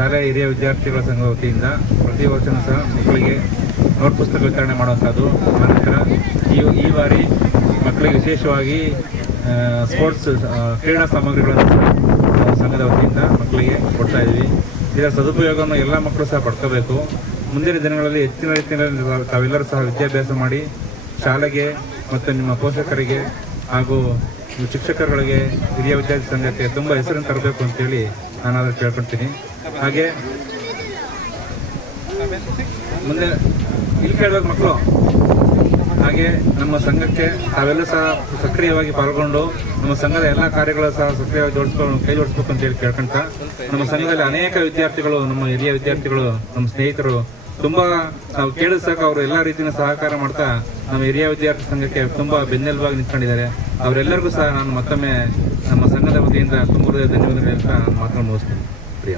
ಶಾಲೆಯ ಹಿರಿಯ ವಿದ್ಯಾರ್ಥಿಗಳ ಸಂಘ ವತಿಯಿಂದ ಪ್ರತಿ ವರ್ಷವೂ ಸಹ ಮಕ್ಕಳಿಗೆ ನೋಟ್ ಪುಸ್ತಕ ವಿತರಣೆ ಮಾಡುವಂಥದ್ದು. ಆನಂತರ ಈ ಬಾರಿ ಮಕ್ಕಳಿಗೆ ವಿಶೇಷವಾಗಿ ಸ್ಪೋರ್ಟ್ಸ್ ಕ್ರೀಡಾ ಸಾಮಗ್ರಿಗಳನ್ನು ಸಂಘದ ವತಿಯಿಂದ ಮಕ್ಕಳಿಗೆ ಕೊಡ್ತಾ ಇದ್ದೀವಿ. ಇದರ ಸದುಪಯೋಗವನ್ನು ಎಲ್ಲ ಮಕ್ಕಳು ಸಹ ಪಡ್ಕೋಬೇಕು. ಮುಂದಿನ ದಿನಗಳಲ್ಲಿ ಹೆಚ್ಚಿನ ರೀತಿಯಲ್ಲಿ ತಾವೆಲ್ಲರೂ ಸಹ ವಿದ್ಯಾಭ್ಯಾಸ ಮಾಡಿ ಶಾಲೆಗೆ ಮತ್ತು ನಿಮ್ಮ ಪೋಷಕರಿಗೆ ಹಾಗೂ ಶಿಕ್ಷಕರುಗಳಿಗೆ ಹಿರಿಯ ವಿದ್ಯಾರ್ಥಿ ಸಂಘಕ್ಕೆ ತುಂಬ ಹೆಸರನ್ನು ತರಬೇಕು ಅಂತೇಳಿ ನಾನಾದರೂ ಕೇಳ್ಕೊಳ್ತೀನಿ. ಹಾಗೆ ಮುಂದೆ ಇಲ್ಲಿ ಕೇಳಬೇಕು ಮಕ್ಕಳು. ಹಾಗೆ ನಮ್ಮ ಸಂಘಕ್ಕೆ ತಾವೆಲ್ಲ ಸಹ ಸಕ್ರಿಯವಾಗಿ ಪಾಲ್ಗೊಂಡು ನಮ್ಮ ಸಂಘದ ಎಲ್ಲ ಕಾರ್ಯಗಳು ಸಹ ಸಕ್ರಿಯವಾಗಿ ಕೈ ಜೋಡಿಸ್ಬೇಕು ಅಂತೇಳಿ ಕೇಳ್ಕೊಂತ, ನಮ್ಮ ಸಂಘದಲ್ಲಿ ಅನೇಕ ವಿದ್ಯಾರ್ಥಿಗಳು, ನಮ್ಮ ಹಿರಿಯ ವಿದ್ಯಾರ್ಥಿಗಳು, ನಮ್ಮ ಸ್ನೇಹಿತರು ತುಂಬಾ ನಾವು ಕೇಳಿದ ಸಾಕು ಅವರು ಎಲ್ಲ ರೀತಿಯ ಸಹಕಾರ ಮಾಡ್ತಾ ನಮ್ಮ ಹಿರಿಯ ವಿದ್ಯಾರ್ಥಿ ಸಂಘಕ್ಕೆ ತುಂಬಾ ಬೆನ್ನೆಲುಬಾಗಿ ನಿಂತ್ಕೊಂಡಿದ್ದಾರೆ. ಅವರೆಲ್ಲರಿಗೂ ಸಹ ನಾನು ಮತ್ತೊಮ್ಮೆ ನಮ್ಮ ಸಂಘದ ವತಿಯಿಂದ ತುಂಬ ಧನ್ಯವಾದಗಳು ಅಂತ ಮಾತನ್ನು ಮುಗಿಸ್ತೀನಿ. ಪ್ರಿಯ